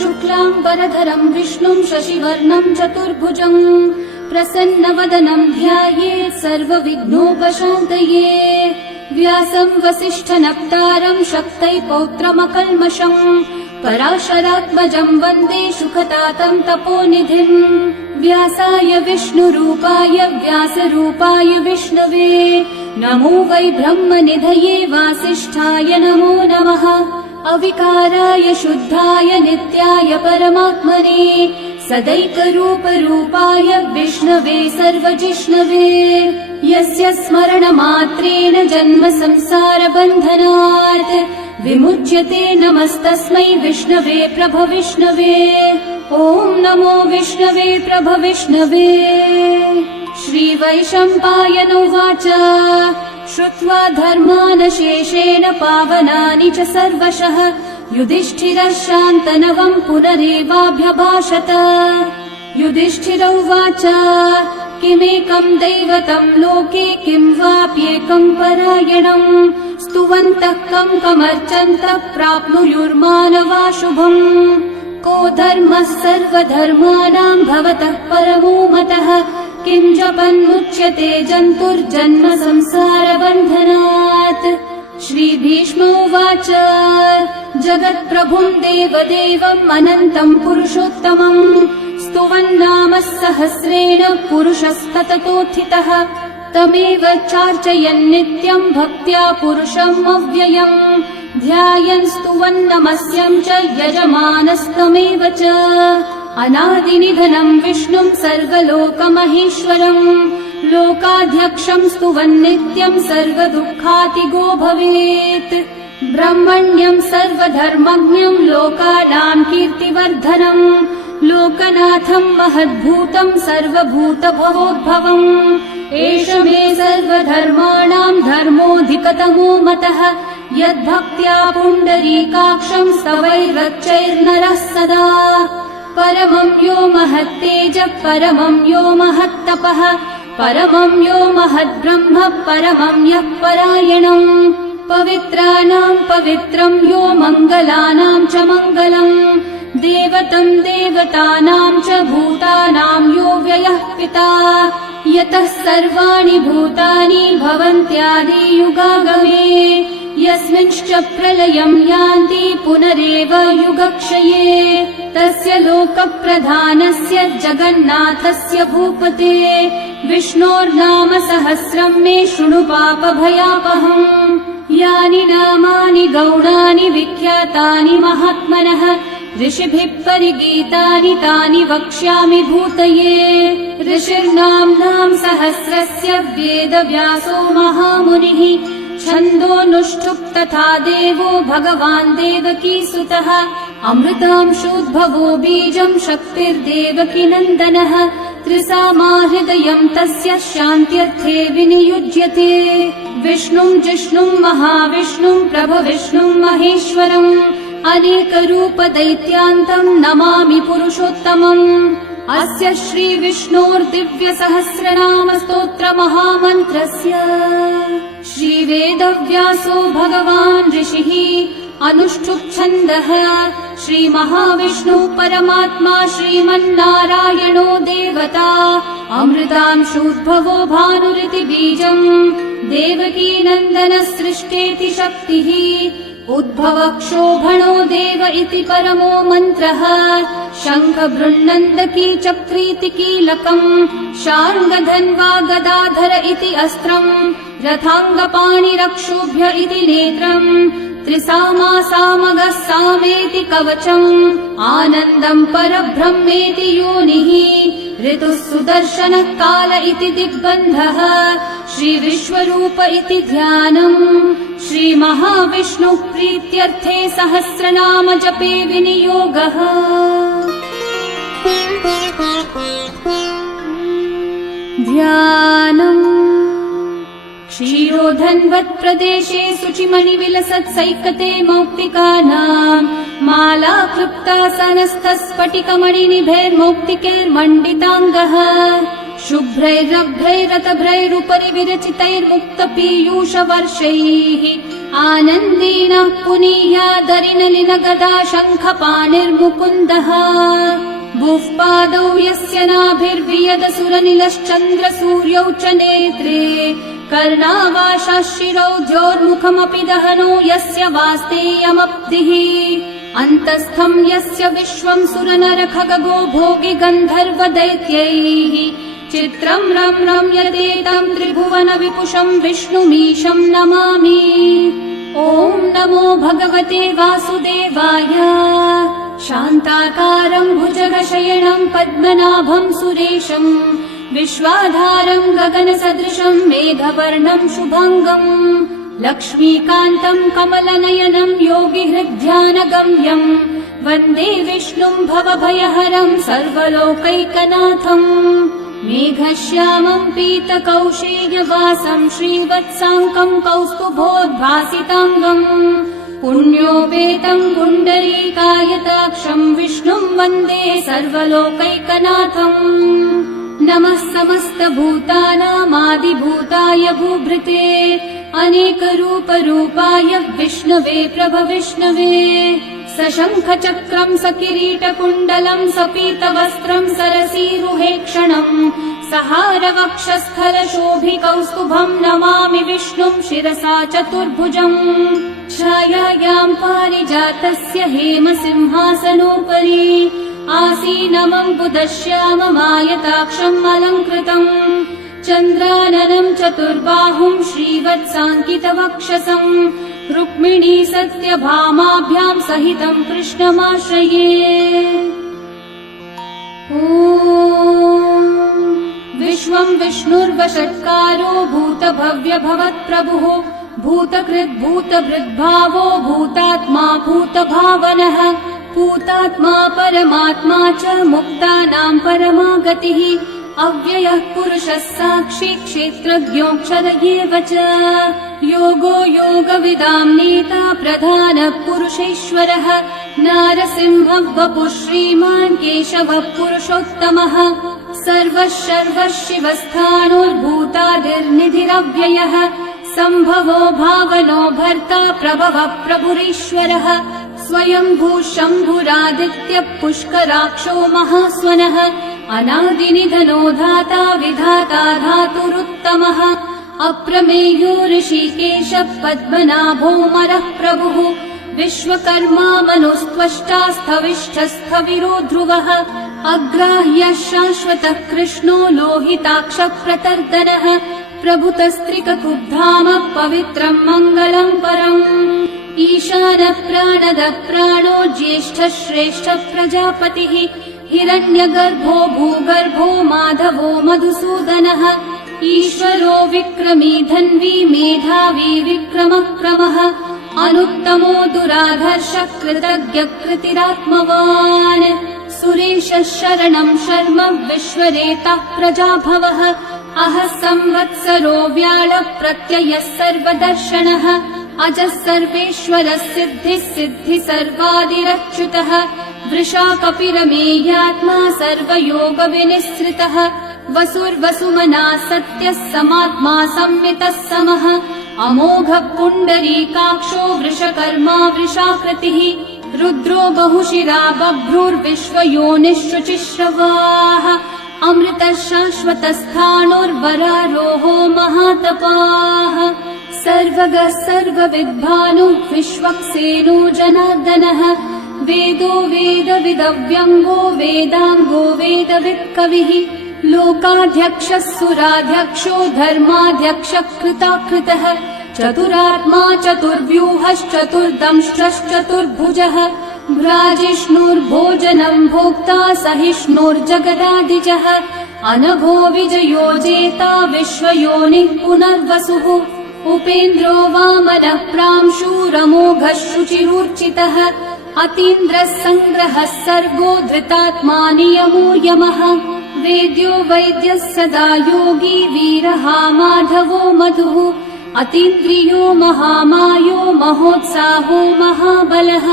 शुक्लाम्बरधरं विष्णुं शशिवर्णं चतुर्भुजं प्रसन्नवदनं ध्यायेत् सर्वविघ्नोपशान्तये। व्यासं वसिष्ठनप्तारं शक्तै पौत्रमकल्मषं पराशरात्मजं वन्दे सुखतातं तपोनिधिं। व्यासाय विष्णुरूपाय व्यासरूपाय विष्णवे नमो वै ब्रह्मनिधये वासिष्ठाय नमो नमः। अविकाराय शुद्धाय नित्याय परमात्मने सदैकरूपरूपाय विष्णवे सर्वजिष्णवे। यस्य स्मरणमात्रेण जन्म संसारबन्धनात् विमुच्यते नमस्तस्मै विष्णवे प्रभविष्णवे। ॐ नमो विष्णवे प्रभविष्णवे। श्रीवैशम्पायन उवाच श्रुत्वा धर्मानशेषेण पावनानि च सर्वशः युधिष्ठिरः शान्तनवं पुनरेवाभ्यभाषत। युधिष्ठिर उवाच किमेकं दैवतं लोके किं वाप्येकं परायणं स्तुवन्तः कमर्चन्तः प्राप्नुयुर्मानवा शुभम्। को धर्मः सर्वधर्माणां भवतः परमो मतः किं जपन्मुच्यते जन्तुर्जन्म संसारबन्धनात्। श्रीभीष्म उवाच जगत्प्रभुं देवदेवम् अनन्तं पुरुषोत्तमम् स्तुवन्नामः सहस्रेण पुरुषस्तततोत्थितः तमेव चार्चयन् नित्यं भक्त्या पुरुषम् अव्ययम् ध्यायन् स्तुवन्नमस्यं च यजमानस्तमेव च। अनादिनिधनं विष्णुं सर्वलोकमहेश्वरम् लोकाध्यक्षं स्तुवन्नित्यं सर्वदुःखातिगो भवेत्। ब्रह्मण्यं सर्वधर्मज्ञं लोकानां कीर्तिवर्धनम् लोकनाथं महद्भूतं सर्वभूतभवोद्भवम्। एष मे सर्वधर्माणां धर्मोऽधिकतमो मतः यद्भक्त्या पुण्डरीकाक्षं स्तवैर्रच्चैर्नरः सदा। परमं यो महत्तेजः परमं यो महत्तपः परमं यो महद्ब्रह्म परमं यः परायणम्। पवित्राणां पवित्रं यो मङ्गलानां च मङ्गलम् देवतं देवतानां च भूतानां यो व्ययः पिता यतः सर्वाणि भूतानि भवन्त्यादियुगागमे यस्मिंश्च प्रलयं यान्ति पुनरेव युगक्षये तस्य लोकप्रधानस्य जगन्नाथस्य भूपते विष्णोर्नाम सहस्रं मे शृणु पापभयापहम्। यानि नामानि गौणानि विख्यातानि महात्मनः ऋषिभिः परिगीतानि तानि वक्ष्यामि भूतये। ऋषिर्नाम्नां सहस्रस्य वेदव्यासो महामुनिः छन्दोऽनुष्ठुप् तथा देवो भगवान् देवकीसुतः अमृतांशोद्भवो बीजं शक्तिर्देवकी नन्दनः त्रिसामाहृदयं तस्य शान्त्यर्थे विनियुज्यते। विष्णुं जिष्णुं महाविष्णुं प्रभविष्णुं महेश्वरम् अनेकरूपदैत्यान्तं नमामि पुरुषोत्तमम्। अस्य श्रीविष्णोर्दिव्यसहस्रनामस्तोत्रमहामन्त्रस्य श्रीवेदव्यासो भगवान् ऋषिः अनुष्ठुप्छन्दः श्रीमहाविष्णुः परमात्मा श्रीमन्नारायणो देवता अमृतांशोद्भवो भानुरिति बीजम् देवकी नन्दनः सृष्टेति शक्तिः उद्भवक्षोभणो देव इति परमो मन्त्रः शङ्खबृन्नन्दकी चक्रीति कीलकम् शार्ङ्गधन्वा गदाधर इति अस्त्रम् रथाङ्गपाणिरक्षोभ्य इति नेत्रम् त्रिसामासामगः सामेति कवचम् आनन्दम् परब्रह्मेति योनिः ऋतुः सुदर्शनः काल इति दिग्बन्धः श्रीविश्वरूप इति ध्यानम् श्रीमहाविष्णुः प्रीत्यर्थे सहस्रनाम जपे विनियोगः। ध्यानम् क्षीरोधन्वत्प्रदेशे शुचिमणिविलसत्सैकते मौक्तिकानाम् माला क्लृप्तासनस्थस्फटिकमणिनिभैर्मौक्तिकैर्मण्डिताङ्गः शुभ्रैरभ्रैरतभ्रैरुपरि विरचितैर्मुक्तपीयूषवर्षैः आनन्देन पुनीयादरिनलिनगदा शङ्खपाणिर्मुकुन्दः भुःपादौ यस्य नाभिर्वियदसुरनिलश्चन्द्रसूर्यौ च नेत्रे कर्णावाशाशिरौद्योर्मुखमपि दहनो यस्य वास्तेयमब्धिः अन्तस्थं यस्य विश्वं सुरनरखगो भोगि गन्धर्वदैत्यैः चित्रं रम्यते तं त्रिभुवन विपुषं विष्णुमीशं नमामि। ॐ नमो भगवते वासुदेवाय। शान्ताकारं भुजगशयनं पद्मनाभं सुरेशं विश्वाधारं गगनसदृशं मेघवर्णं शुभाङ्गं लक्ष्मीकान्तं कमलनयनं योगिहृद्ध्यानगम्यं वन्दे विष्णुं भवभयहरं सर्वलोकैकनाथम् मेघश्यामं पीतकौशेयवासं श्रीवत्साङ्कं कौस्तुभोद्भासिताङ्गम् पुण्योपेतं पुण्डरीकायताक्षं विष्णुं वन्दे सर्वलोकैकनाथम् नमः समस्तभूतानामादिभूताय भूभृते अनेकरूपरूपाय विष्णवे प्रभविष्णवे सशङ्खचक्रं सकिरीटकुण्डलं सपीतवस्त्रं सरसीरुहेक्षणम् सहारवक्षस्थलशोभिकौस्तुभं नमामि विष्णुं शिरसा चतुर्भुजम् छायायां पारिजातस्य हेमसिंहासनोपरि आसीनमम्बुदश्याममायताक्षम् अलङ्कृतम् चन्द्राननं चतुर्बाहुं श्रीवत्साङ्कितवक्षसं रुक्मिणी सत्यभामाभ्यां सहितं कृष्णमाश्रये। विश्वं विष्णुर्वषट्कारो भूतभव्यभवत्प्रभुः भूतकृद्भूतभृद्भावो भूतात्मा भूतभावनः भूतात्मा परमात्मा च मुक्तानां परमा गतिः अव्ययः पुरुषः साक्षी क्षेत्रज्ञोऽक्षर एव च योगो योगविदां नेता प्रधानः पुरुषेश्वरः नारसिंहः वपुः श्रीमान् केशवः पुरुषोत्तमः सर्वः शर्वः शिवस्थाणोर्भूतादिर्निधिरव्ययः सम्भवो भावनो भर्ता प्रभवः प्रभुरीश्वरः स्वयंभू शम्भुरादित्यः पुष्कराक्षो महास्वनः अनादिनिधनो धाता विधाता धातुरुत्तमः अप्रमेयो ऋषिकेशः पद्मनाभोऽमरः प्रभुः विश्वकर्मा मनुस्त्वष्टा स्थविष्ठस्थविरो ध्रुवः अग्राह्यः शाश्वतः कृष्णो लोहिताक्षः प्रतर्दनः प्रभुतस्त्रिककुब्धाम पवित्रं मङ्गलं परम् ईशानः प्राणदः प्राणो ज्येष्ठः श्रेष्ठः प्रजापतिः हिरण्यगर्भो भूगर्भो माधवो मधुसूदनः ईश्वरो विक्रमी धन्वी मेधावी विक्रमक्रमः अनुत्तमो दुराधर्षः कृतज्ञः कृतिरात्मवान् सुरेशः शरणं शर्म विश्वरेतः प्रजाभवः अहः संवत्सरो व्याळः प्रत्ययः सर्वदर्शनः अजः सर्वेश्वरः सिद्धिः सिद्धि सर्वादिरच्युतः वृषा कपिरमेयात्मा सर्वयोगविनिःसृतः वसुर्वसुमना सत्यः समात्मा संवितः समः अमोघः पुण्डरीकाक्षो वृषकर्मा वृषाकृतिः रुद्रो बहुशिरा बभ्रुर्विश्वयोनिःशुचिश्रवाः अमृतः शाश्वतस्थाणोर्वरारोहो महातपाः सर्वगः सर्वविद्भानुः विश्वक्सेनो जनार्दनः वेदो वेदविदव्यङ्गो वेदाङ्गो वेदवित्कविः लोकाध्यक्षः सुराध्यक्षो धर्माध्यक्षः कृताकृतः चतुरात्मा चतुर्व्यूहश्चतुर्दंष्ट्रश्चतुर्भुजः भ्राजिष्णुर्भोजनं भोक्ता सहिष्णुर्जगदादिजः अनघो विजयो जेता विश्वयोनिः पुनर्वसुः उपेन्द्रो वामनः प्रांशुरमोघः शुचिरूर्चितः अतीन्द्रः सङ्ग्रहः सर्गो धृतात्मा नियमो यमः वेद्यो वैद्यः सदा योगी वीरः माधवो मधुः अतीन्द्रियो महामायो महोत्साहो महाबलः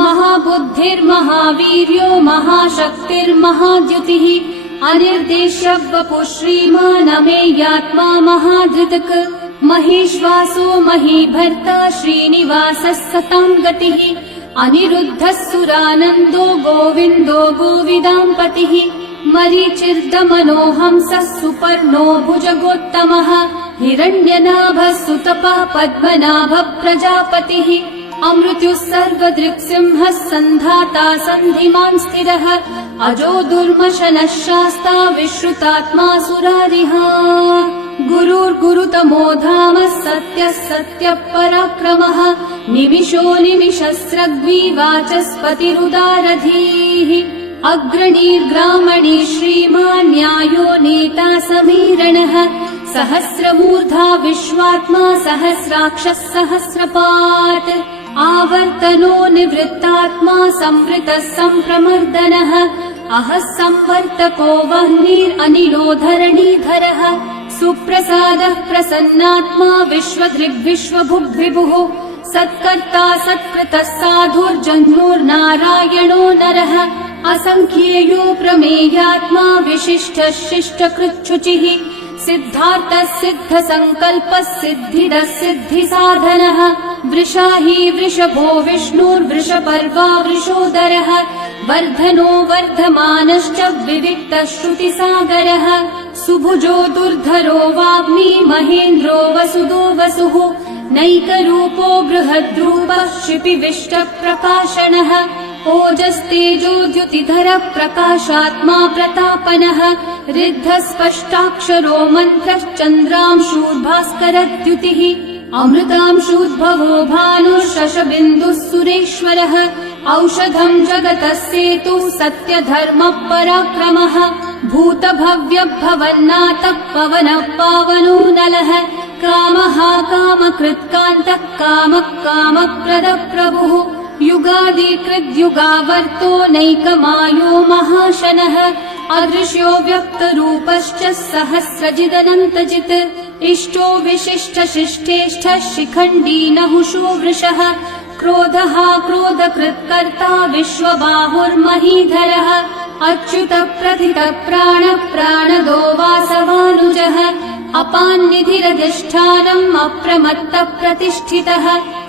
महाबुद्धिर्महावीर्यो महाशक्तिर्महाद्युतिः अनिर्देश्य वपुः श्रीमान् अमेयात्मा महाधृतक् महेश्वासो महीभर्ता श्रीनिवासः सतां गतिः अनिरुद्धः सुरानन्दो गोविन्दो गोविदाम्पतिः मरीचिर्दमनोहंसः सुपर्णो भुजगोत्तमः हिरण्यनाभः सुतपः पद्मनाभः प्रजापतिः अमृत्युः सर्वदृक्सिंहः सन्धाता सन्धिमान् स्थिरः अजो दुर्मशनः शास्ता विश्रुतात्मा सुरारिः गुरुर्गुरुतमो धामः सत्यः सत्यः पराक्रमः निमिषो निमिषस्रग्वी वाचस्पतिरुदारधीः अग्रणीर्ग्रामणी श्रीमान् न्यायो नेता समीरणः सहस्रमूर्धा विश्वात्मा सहस्राक्षः सहस्रपात् आवर्तनो निवृत्तात्मा संवृतः सम्प्रमर्दनः अहः संवर्तको वह्निरनिलो धरणीधरः सुप्रसादः प्रसन्नात्मा विश्वदृग्विश्वभुग्विभुः सत्कर्ता सत्कृतः साधुर्जह्नुर्नारायणो नरः असङ्ख्येयो प्रमेयात्मा विशिष्टः शिष्टकृच्छुचिः सिद्धार्थः सिद्धसङ्कल्पः सिद्धिदः सिद्धिसाधनः वृषाही वृषभो विष्णुर्वृषपर्वा वृषोदरः वर्धनो वर्धमानश्च विविक्तः श्रुतिसागरः सुभुजो दुर्धरो वाग्मी महेन्द्रो वसुदो वसुः नैकरूपो बृहद्रूपः क्षिपिविष्टप्रकाशनः ओजस्तेजो द्युतिधरः प्रकाशात्मा प्रतापनः ऋद्धस्पष्टाक्षरो मन्त्रश्चन्द्रांशूर्भास्करद्युतिः अमृतांशूद्भवो भानुः शशबिन्दुः सुरेश्वरः औषधं जगतः सेतुः सत्यधर्मः पराक्रमः भूतभव्यभवन्नाथः पवनः पावनो नलः कामः कामकृत्कान्तः कामः कामप्रदः प्रभुः युगादिकृद्युगावर्तो नैकमायो महाशनः अदृश्यो व्यक्तरूपश्च सहस्रजिदनन्तजित् इष्टो विशिष्टशिष्टेष्ठः शिखण्डी नहुषो वृषः क्रोधः क्रोधकृत्कर्ता विश्वबाहुर्महीधरः अच्युतः प्रथितः प्राणः प्राणदो वासवानुजः अपान्निधिरधिष्ठानम् अप्रमत्तः प्रतिष्ठितः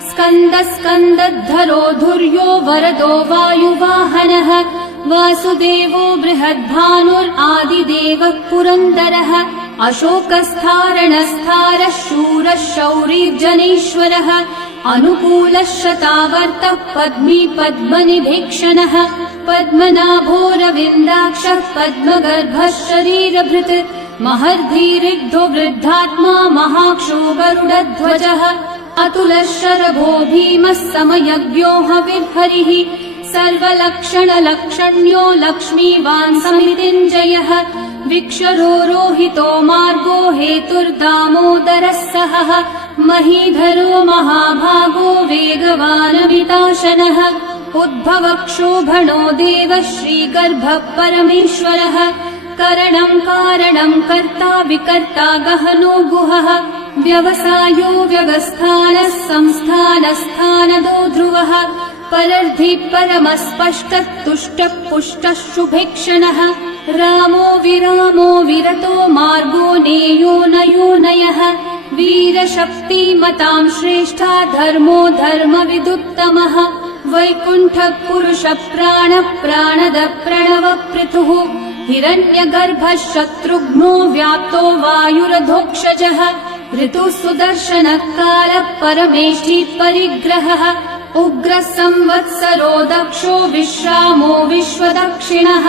स्कन्दः स्कन्दद्धरो धुर्यो वरदो वायुवाहनः वासुदेवो बृहद्भानुरादिदेवः पुरन्दरः अशोकस्थारणस्थारः शूरः शौरिर्जनेश्वरः अनुकूलः शतावर्तः पद्मी पद्मनिभीक्षणः पद्मनाभोरविन्दाक्षः पद्मगर्भः शरीरभृत् महर्धिरिग्धो वृद्धात्मा महाक्षो गरुडध्वजः अतुलः शरभो भीमः समयज्ञो हविर्हरिः सर्वलक्षणलक्षण्यो लक्ष्मीवान् समितिञ्जयः विक्षरो रोहितो मार्गो हेतुर्दामोदरः सहः महीधरो महाभागो वेगवानभिताशनः उद्भवक्षोभणो देवः श्रीगर्भः परमेश्वरः करणं कारणं कर्ता विकर्ता गहनो गुहः व्यवसायो व्यवस्थानः संस्थानस्थानदो ध्रुवः परर्धि परमस्पष्टः तुष्टः पुष्टः शुभेक्षणः रामो विरामो विरतो मार्गो नेयो नयो नयः वीरशक्तिमतां श्रेष्ठा धर्मो धर्मविदुत्तमः वैकुण्ठः पुरुषः प्राणः प्राणदः प्रणवः पृथुः हिरण्यगर्भः शत्रुघ्नो व्याप्तो वायुरधोक्षजः ऋतुः सुदर्शनः कालः परमेष्ठी परिग्रहः उग्रः संवत्सरो दक्षो विश्रामो विश्वदक्षिणः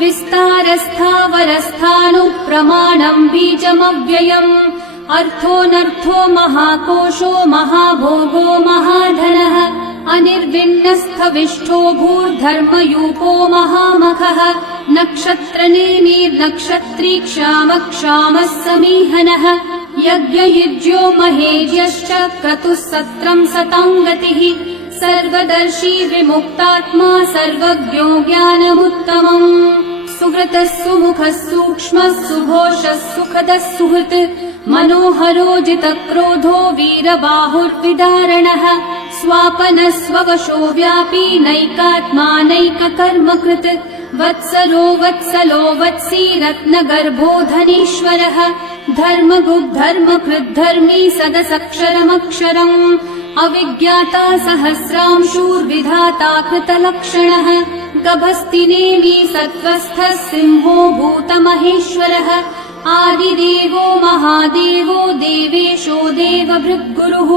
विस्तारस्थावरस्थाणुः प्रमाणं बीजमव्ययम् अर्थोऽनर्थो महाकोशो महाभोगो महाधनः अनिर्विण्णस्थविष्ठो भूर्धर्मयूपो महामखः नक्षत्रनेमिर्नक्षत्री क्षामः समीहनः यज्ञयुज्यो महेज्यश्च क्रतुः सत्रं सताङ्गतिः सर्वदर्शी विमुक्तात्मा सर्वज्ञो ज्ञानमुत्तमम् सुहृतः सुमुखः सूक्ष्मः सुघोषः सुखदः सुहृत् मनोहरोजितक्रोधो वीरबाहुर्विदारणः स्वापनः स्ववशो व्यापी नैकात्मानैककर्मकृत् वत्सरो वत्सलो वत्सी रत्नगर्भो धनीश्वरः धर्मगुद्धर्मकृद्धर्मी सदसक्षरमक्षरम् अविज्ञाता सहस्रांशूर्विधाता कृतलक्षणः गभस्तिनेमि सत्त्वस्थः सिंहो भूतमहेश्वरः आदिदेवो महादेवो देवेशो देवभृद्गुरुः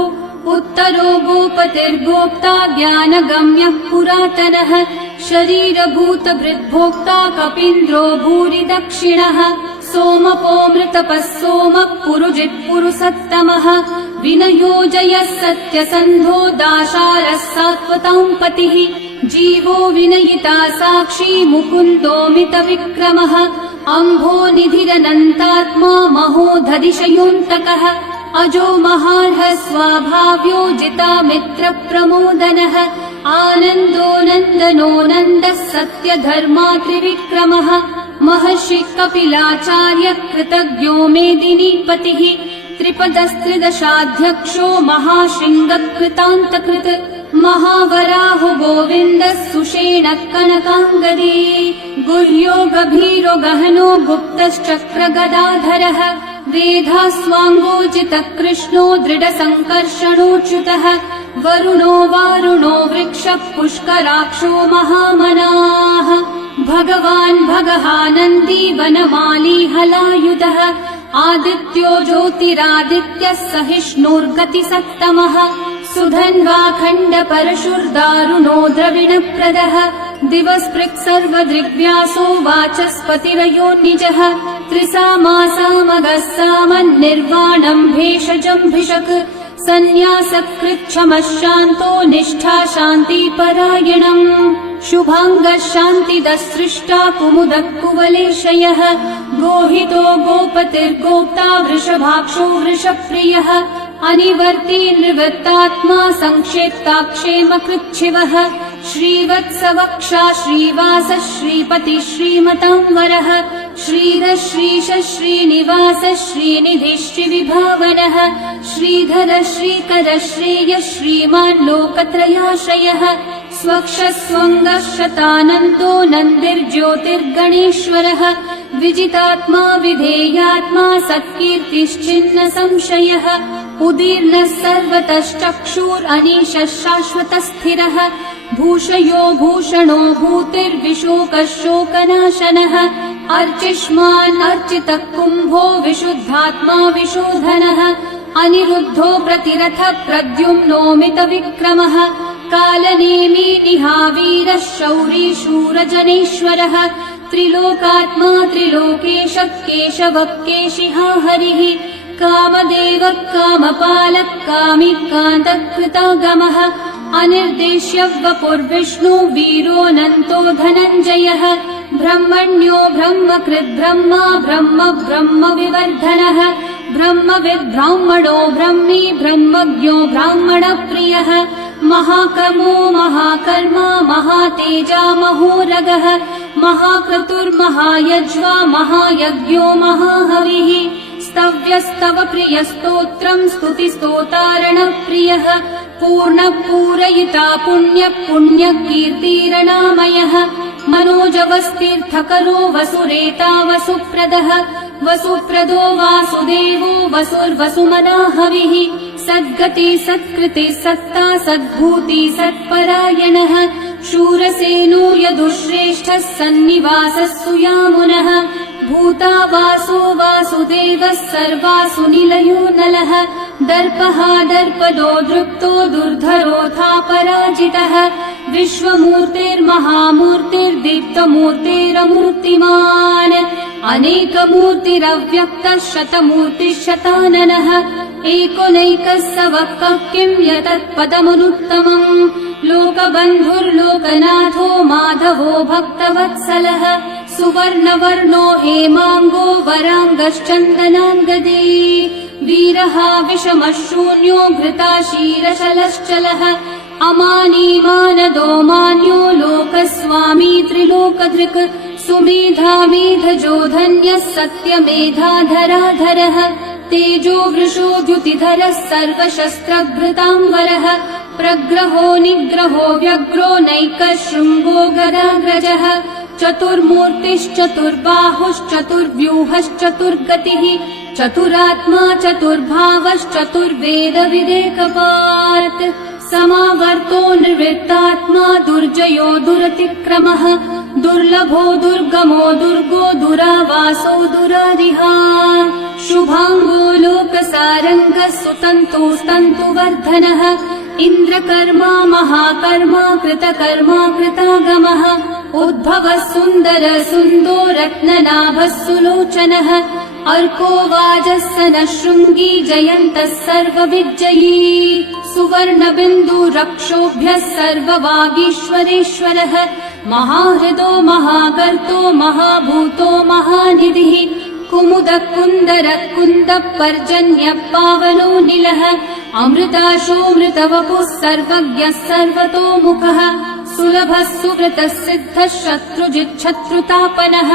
उत्तरो गोपतिर्गोप्ता ज्ञानगम्यः पुरातनः शरीरभूतभृद्भोक्ता कपीन्द्रो भूरि दक्षिणः सोमपोमृतपः सोमः पुरुजित्पुरुसत्तमः विनयोजयः सत्यसन्धो दाशारः सात्वतां पतिः जीवो विनयिता साक्षी मुकुन्दोमितविक्रमः अम्भो निधिरनन्तात्मा महोदधिशयोऽन्तकः अजो महार्हः स्वाभाव्यो जितामित्रप्रमोदनः आनन्दो नन्दनो नन्दः सत्यधर्मा त्रिविक्रमः महर्षिः कपिलाचार्य कृतज्ञो मेदिनीपतिः त्रिपदस्त्रिदशाध्यक्षो महाशृङ्गकृतान्तकृत् महावराहो गोविन्दः सुषेणः कनकाङ्गदी गुह्यो गभीरो गहनो गुप्तश्चक्रगदाधरः वेधास्वाङ्गोजितः कृष्णो दृढसङ्कर्षणोच्युतः वरुणो वारुणो वृक्षः पुष्कराक्षो महामनाः भगवान् भगहानन्दी वनमाली हलायुधः आदित्यो ज्योतिरादित्यः सहिष्णुर्गतिसत्तमः सुधन्वाखण्ड परशुर्दारुणो द्रविणप्रदः दिवस्पृक् सर्वदृग्व्यासो वाचस्पतिरयोनिजः त्रिसामासामगः सामन्निर्वाणम् भेषजम्भिषक् सन्न्यासकृच्छमः शान्तो निष्ठा शान्तिपरायणम् शुभाङ्गः शान्तिदः सृष्टा कुमुदः कुवलेशयः गोहितो गोपतिर्गोप्ता वृषभाक्षो वृषप्रियः अनिवर्ती निवृत्तात्मा संक्षेप्ताक्षेमकृच्छिवः श्रीवत्सवक्षा श्रीवासः श्रीपतिः श्रीमतांवरः श्रीधः श्रीशः श्रीनिवासः श्रीनिधिः श्रीविभावनः श्रीधरः श्रीकरः श्रेयः श्रीमान् लोकत्रयाश्रयः स्वक्षः स्वङ्गः शतानन्दो नन्दिर्ज्योतिर्गणेश्वरः विजितात्मा विधेयात्मा सत्कीर्तिश्चिन्न संशयः उदीर्णः सर्वतश्चक्षुरनीशः शाश्वतः स्थिरः भूषयो भूषणो भूतिर्विशोकः शोकनाशनः अर्चिष्मान् अर्चितः कुम्भो विशुद्धात्मा विशोधनः अनिरुद्धो प्रतिरथः प्रद्युम्नोमितविक्रमः कालनेमी निहावीरः शौरी शूरजनेश्वरः त्रिलोकात्मा त्रिलोकेशः केशवः केशिहा हरिः कामदेवः कामपालः कामिकान्तः कृतागमः अनिर्देश्य वपुर्विष्णु वीरोऽनन्तो धनञ्जयः ब्रह्मण्यो ब्रह्मकृद् ब्रह्मा ब्रह्म ब्रह्म विवर्धनः ब्रह्मविद् ब्राह्मणो ब्रह्मी ब्रह्मज्ञो ब्राह्मणप्रियः महाकर्मो महाकर्मा महातेजा महोरगः महाक्रतुर्महायज्वा महायज्ञो महाहविः स्तव्यस्तव प्रियस्तोत्रम् स्तुतिस्तोतारणप्रियः पूर्णपूरयिता पुण्यः पुण्यकीर्तिरणामयः मनोजवस्तीर्थकरो वसुरेता वसुप्रदः वसुप्रदो वासुदेवो वसुर्वसुमनाहविः सद्गति सत्कृति सत्ता सद्भूति सत्परायणः शूरसेनो यदुश्रेष्ठः सन्निवासः सुयामुनः भूता वासो वासुदेवः सर्वासु निलयो नलः दर्पः दर्पदो दृप्तो दुर्धरोऽथापराजितः विश्वमूर्तिर्महामूर्तिर्दीप्तमूर्तिरमूर्तिमान् अनेकमूर्तिरव्यक्तः शतमूर्तिः शताननः एकोनैकः स वक्कः किं यतत्पदमुत्तमम् लोकबन्धुर्लोकनाथो माधवो भक्तवत्सलः सुवर्णवर्णो हेमाङ्गो वराङ्गश्चन्दनाङ्गदे वीरः विषमः शून्यो घृताशीरशलश्चलः अमानी मानदो मान्यो लोकस्वामी त्रिलोकधृक् सुमेधामेधजो धन्यः सत्यमेधाधराधरः तेजो वृषोद्युतिधरः सर्वशस्त्रभृताम्बरः प्रग्रहो निग्रहो व्यग्रो नैकः शृङ्गो गदाग्रजः चतुर्मूर्तिश्चतुर्बाहुश्चतुर्व्यूहश्चतुर्गतिः चतुरात्मा चतुर्भावश्चतुर्वेदविदेकपात् समावर्तो निर्वृत्तात्मा दुर्जयो दुरतिक्रमः दुर्लभो दुर्गमो दुर्गो दुरावासो दुरारिहा शुभाङ्गो लोकसारङ्गः सुतन्तुस्तन्तुवर्धनः इन्द्रकर्मा महाकर्मा कृतकर्मा कृतागमः उद्भवः सुन्दर सुन्दो रत्ननाभः सुलोचनः अर्को वाजस्सनः शृङ्गी जयन्तः सर्वविजयी सुवर्णबिन्दुरक्षोभ्यः सर्ववागीश्वरेश्वरः महाहृदो महागर्तो महाभूतो महानिधिः कुमुदः कुन्दरः कुन्दः पर्जन्यः पावनो निलः अमृताशोऽमृतवपुः सर्वज्ञः सर्वतोमुखः सुलभः सुव्रतः सिद्धः शत्रुजिच्छत्रुतापनः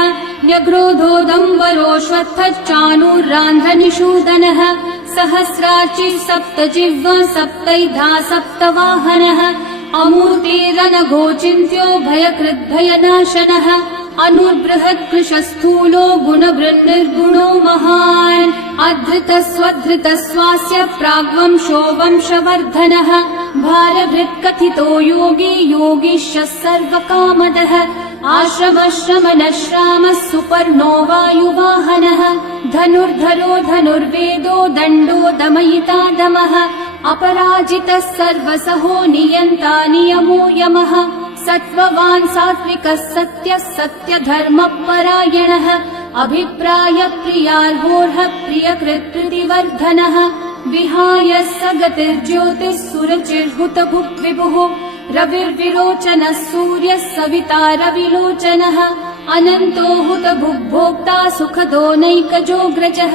न्यग्रोधोदम्बरोऽश्वत्थश्चाणूरान्ध्रनिषूदनः सहस्रार्चिः सप्तजिह्वा सप्तैधा सप्तवाहनः अमूर्तिरनघोचिन्त्यो भयकृद्भयनाशनः अनुर्बृहत्कृशस्थूलो गुणवृन्निर्गुणो महान् अधृतस्वधृतस्वास्य प्राग्वंशो वंशवर्धनः भारभृत्कथितो योगी योगीशः सर्वकामदः आश्रमश्रमणश्रामः सुपर्णो वायुवाहनः धनुर्धरो धनुर्वेदो दण्डो दमयिता दमः अपराजितः सर्वसहो नियन्ता नियमो यमः सत्त्ववान् सात्विकः सत्यः सत्यधर्मपरायणः अभिप्राय प्रियार्होर्हः प्रियकृत्कृतिवर्धनः विहाय स गतिर्ज्योतिः सुरचिर्हुतभुक् विभुः रविर्विरोचनः सूर्यः सविता रविलोचनः अनन्तो हुतभुग्भोक्ता सुखदो नैकजोऽग्रजः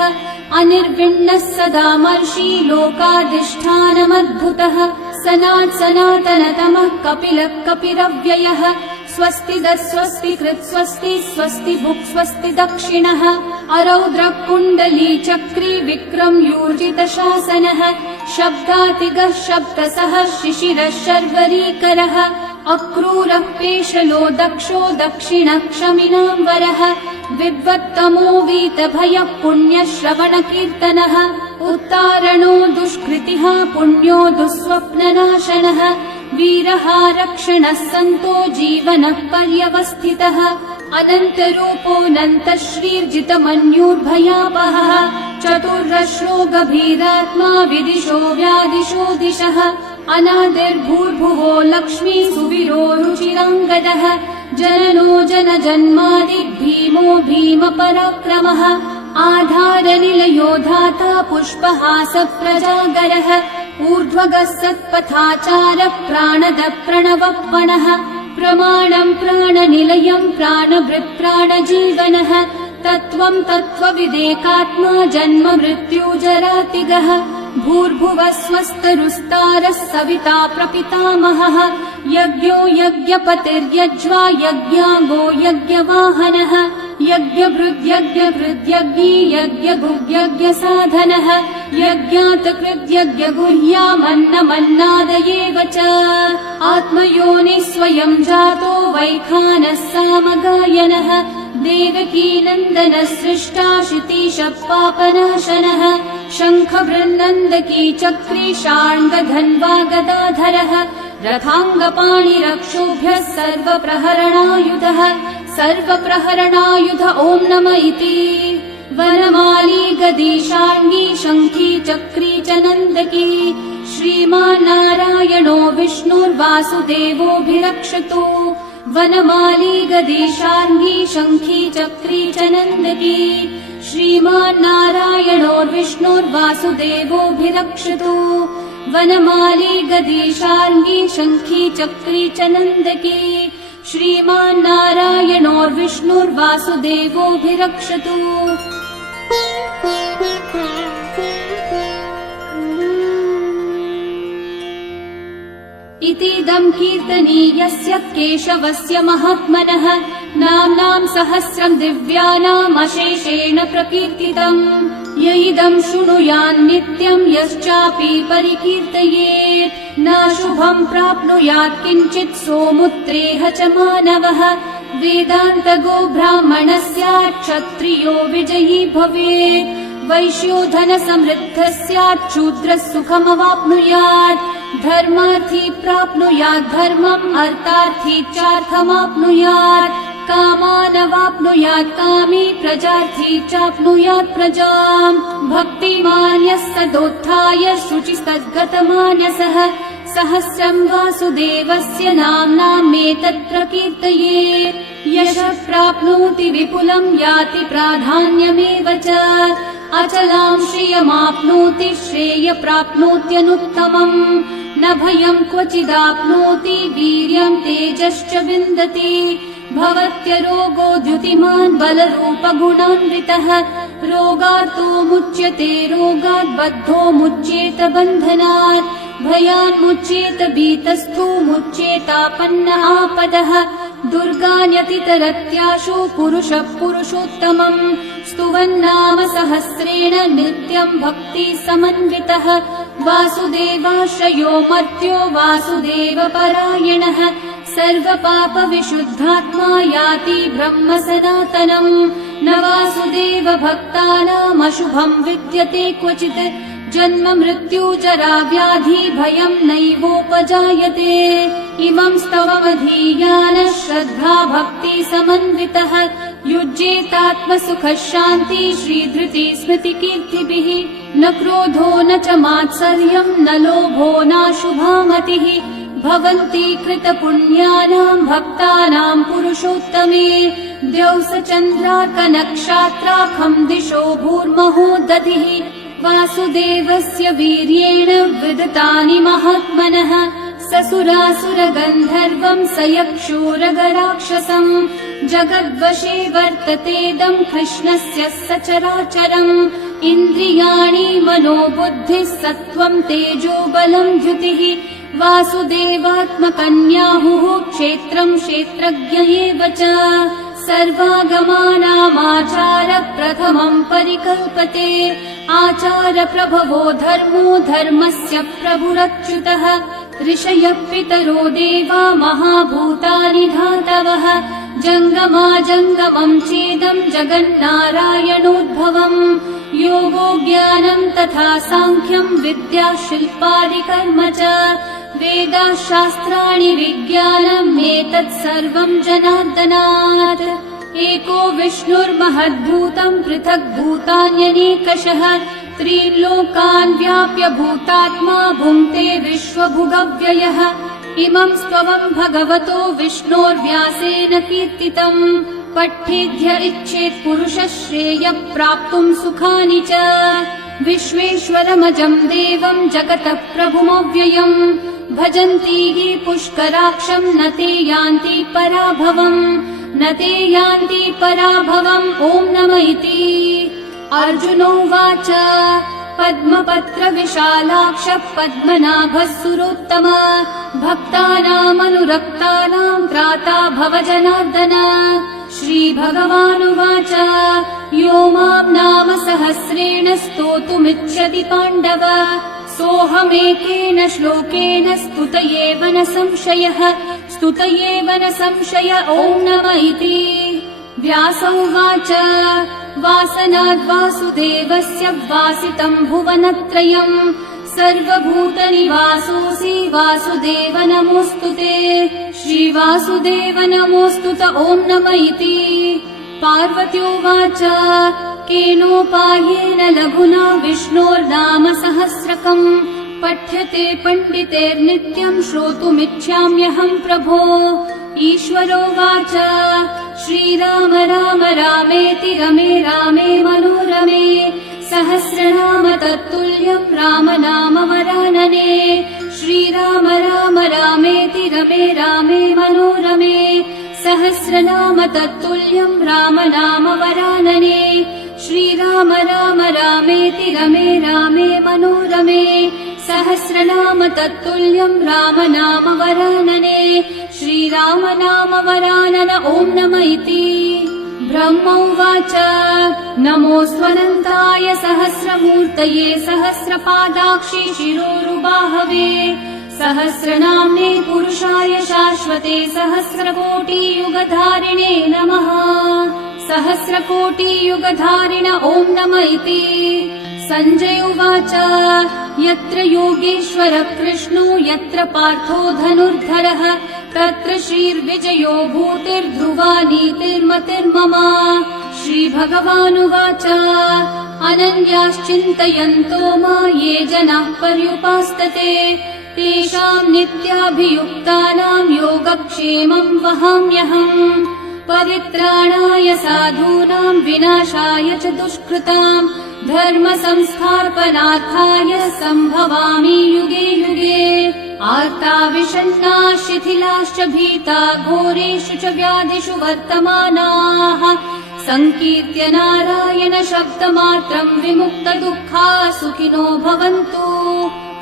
अनिर्विण्णः सदा मर्षि लोकाधिष्ठानमद्भुतः सनात् सनातनतमः कपिलः कपिरव्ययः स्वस्तिदः स्वस्तिकृत् स्वस्ति स्वस्ति भुक् स्वस्ति दक्षिणः अरौद्रः कुण्डली चक्री विक्रम यूर्जितशासनः शब्दातिगः शब्दसः शिशिरः शर्वरीकरः अक्रूरः पेशलो दक्षो दक्षिणः क्षमिनाम्बरः विद्वत्तमो वीतभयः पुण्यश्रवणकीर्तनः उत्तारणो दुष्कृतिः पुण्यो दुःस्वप्ननाशनः वीरः रक्षणः सन्तो जीवनः पर्यवस्थितः अनन्तरूपोऽनन्तः श्रीर्जितमन्युर्भयापहः चतुर्रश्रो गभीरात्मा विदिशो व्यादिशो दिशः अनादिर्भूर्भुवो लक्ष्मी सुवीरो रुचिराङ्गदः जननो जनजन्मादि भीमो भीमपराक्रमः आधारनिलयो धाता पुष्पहास प्रजागरः ऊर्ध्वगः सत्पथाचारः प्राणदः प्रणवपणः प्रमाणम् प्राणनिलयम् प्राणभृत् प्राणजीवनः तत्त्वम् तत्त्वविदेकात्मा जन्म मृत्युजरातिगः भूर्भुवः स्वस्तरुस्तारः सविता प्रपितामहः यज्ञो यज्ञपतिर्यज्वा यज्ञाङ्गो यज्ञवाहनः यज्ञभृद्यज्ञभृद्यज्ञी यज्ञभुग्यज्ञसाधनः यज्ञातकृद्यज्ञगुह्यामन्नमन्नादयेव च आत्मयोनिः स्वयं जातो वैखानः सामगायनः देवकीनन्दनः सृष्टा शितीशः पापनाशनः शङ्खबृन्नन्दकी चक्री शाण्डधन्वा गदाधरः रथाङ्गपाणिरक्षोभ्यः सर्वप्रहरणायुधः सर्वप्रहरणायुध ॐ नम इति वनमाली गदी शाण्डी शङ्खी चक्री च नन्दकी श्रीमान्नारायणो विष्णुर्वासुदेवोऽभिरक्षतु वनमाली गदी शार्ङ्गी शङ्खी चक्री च नन्दकी श्रीमान्नारायणो विष्णुर्वासुदेवोऽभिरक्षतु वनमाली गदी शार्ङ्गी शङ्खी चक्री च नन्दकी श्रीमान्नारायणो विष्णुर्वासुदेवोऽभिरक्षतु इतीदं कीर्तनीयस्य केशवस्य महात्मनः नाम्नां सहस्रं दिव्यानामशेषेण प्रकीर्तितम् य इदं शृणुयान् नित्यं यश्चापि परिकीर्तयेत् न शुभं प्राप्नुयात् किञ्चित् सोमुत्रेह च मानवः वेदान्तगो ब्राह्मणः स्यात् क्षत्रियो विजयी भवेत् वैश्यो धन समृद्धः स्यात् शूद्रः सुखमवाप्नुयात् धर्मार्थी प्राप्नुयात् धर्मम् अर्थार्थी चार्थमाप्नुयात् कामानवाप्नुयात् कामी प्रजार्थी चाप्नुयात् प्रजाम् भक्तिमान् यः सदोत्थाय शुचिस्तद्गतमानसः सहस्रं वासुदेवस्य नाम्नामेतत् प्रकीर्तयेत् यशः प्राप्नोति विपुलं याति प्राधान्यमेव च अचलां श्रियमाप्नोति श्रेय प्राप्नोत्यनुत्तमम् न भयं क्वचिदाप्नोति वीर्यं तेजश्च विन्दति भवत्यरोगो द्युतिमान् बलरूपगुणान्वितः रोगार्तो मुच्यते रोगात् बद्धो मुच्येत बन्धनात् भयान्मुच्येत भीतस्थो मुच्येतापन्न आपदः दुर्गान्यतितरत्याशु पुरुषः पुरुषोत्तमम् स्तुवन्नाम सहस्रेण नित्यम् भक्ति समन्वितः वासुदेवाश्रयो मर्त्यो वासुदेवपरायणः सर्वपाप विशुद्धात्मा याति ब्रह्म सनातनम् न वासुदेव भक्तानामशुभम् विद्यते क्वचित् जन्म मृत्यु जरा व्याधि भयम् नैवोपजायते इमं स्तवमधीयानः श्रद्धा भक्ति समन्वितः युज्येतात्मसुखः शान्ति श्रीधृति स्मृति कीर्तिभिः न क्रोधो न च मात्सर्यम् न लोभो नाशुभा मतिः भवन्ति कृतपुण्यानाम् भक्तानाम् पुरुषोत्तमे द्यौस चन्द्रार्कनक्षत्राखम् दिशो भूर्महो दधिः वासुदेवस्य वीर्येण विदतानि महात्मनः ससुरासुरगन्धर्वम् स यक्षोरगराक्षसम् जगद्वशे वर्ततेदम् कृष्णस्य सचराचरम् इन्द्रियाणि मनोबुद्धिः सत्त्वम् तेजो बलम् द्युतिः वासुदेवात्मकन्याहुः क्षेत्रम् क्षेत्रज्ञ एव च सर्वागमानामाचार प्रथमम् परिकल्पते आचार प्रभवो धर्मो धर्मस्य प्रभुरच्युतः ऋषयः पितरो देवा महाभूतानि धातवः जङ्गमाजङ्गमम् चेदम् जगन्नारायणोद्भवम् योगो ज्ञानम् तथा साङ्ख्यम् विद्या शिल्पादिकर्म च वेदाः शास्त्राणि विज्ञानम् एतत् सर्वम् जनार्दनात् एको विष्णुर्महद्भूतम् पृथक् भूतान्यनेकशः त्रीन् लोकान् व्याप्य भूतात्मा भुङ्क्ते विश्वभुगव्ययः इमम् स्तवम् भगवतो विष्णोर्व्यासेन कीर्तितम् पठेद्य इच्छेत् पुरुषः श्रेयः प्राप्तुम् सुखानि च विश्वेश्वरमजम् देवम् जगतः प्रभुमव्ययम् भजन्ति हि पुष्कराक्षम् न ते यान्ति पराभवम् न ते यान्ति पराभवम् ॐ नम इति अर्जुनोवाच पद्मपत्र विशालाक्ष पद्मनाभः सुरोत्तम भक्तानामनुरक्तानाम् त्राता भव जनार्दन श्रीभगवानुवाच यो माम् नाम सहस्रेण स्तोतुमिच्छति पाण्डव सोऽहमेकेन श्लोकेन स्तुत एव न संशयः स्तुत एव न संशय ॐ नम इति व्यास उवाच वासनाद्वासुदेवस्य वासितम् भुवनत्रयम् सर्वभूतनिवासोऽसि वासुदेव नमोऽस्तु ते श्रीवासुदेव नमोऽस्तु ॐ नम इति पार्वत्योवाच केनोपायेन लघुना विष्णोर्नाम सहस्रकम् पठ्यते पण्डितेर्नित्यम् श्रोतुमिच्छाम्यहम् प्रभो ईश्वरोवाच श्रीराम राम रामेति रमे रामे मनोरमे सहस्रनाम तत्तुल्यम् राम नाम वरानने श्रीराम राम रामेति रमे रामे मनोरमे सहस्रनाम तत्तुल्यम् राम नाम वरानने श्रीराम राम रामेति रमे रामे मनोरमे सहस्रनाम तत्तुल्यं रामनाम वरानने श्रीरामनाम वरानन ॐ नम इति ब्रह्म उवाच नमोऽस्त्वनन्ताय सहस्रमूर्तये सहस्रपादाक्षि शिरोरुबाहवे सहस्रनाम्ने पुरुषाय शाश्वते सहस्रकोटियुगधारिणे नमः सहस्रकोटियुगधारिण ॐ नम इति सञ्जय उवाच यत्र योगेश्वर कृष्णो यत्र पार्थो धनुर्धरः तत्र श्रीर्विजयो भूतिर्ध्रुवा नीतिर्मतिर्मम श्रीभगवानुवाच अनन्याश्चिन्तयन्तो मा ये जनाः पर्युपासते तेषां नित्याभियुक्तानां योगक्षेमं वहाम्यहम् परित्राणाय साधूनां विनाशाय च दुष्कृतां धर्म संस्थापनार्थाय सम्भवामि युगे युगे आर्ता विषण्णा शिथिलाश्च भीता घोरेषु च व्याधिषु वर्तमानाः संकीर्त्य नारायण शब्दमात्रं विमुक्तदुःखा सुखिनो भवन्तु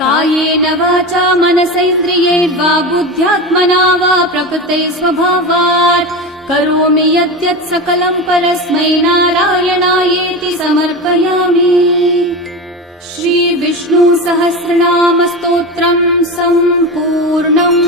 कायेन वाचा मनसैन्द्रियैर्वा बुद्ध्यात्मना वा प्रकृते स्वभावात् करोमि यद्यत् सकलं परस्मै नारायणायेति समर्पयामि। श्री विष्णु सहस्रनाम स्तोत्रम् सम्पूर्णम्।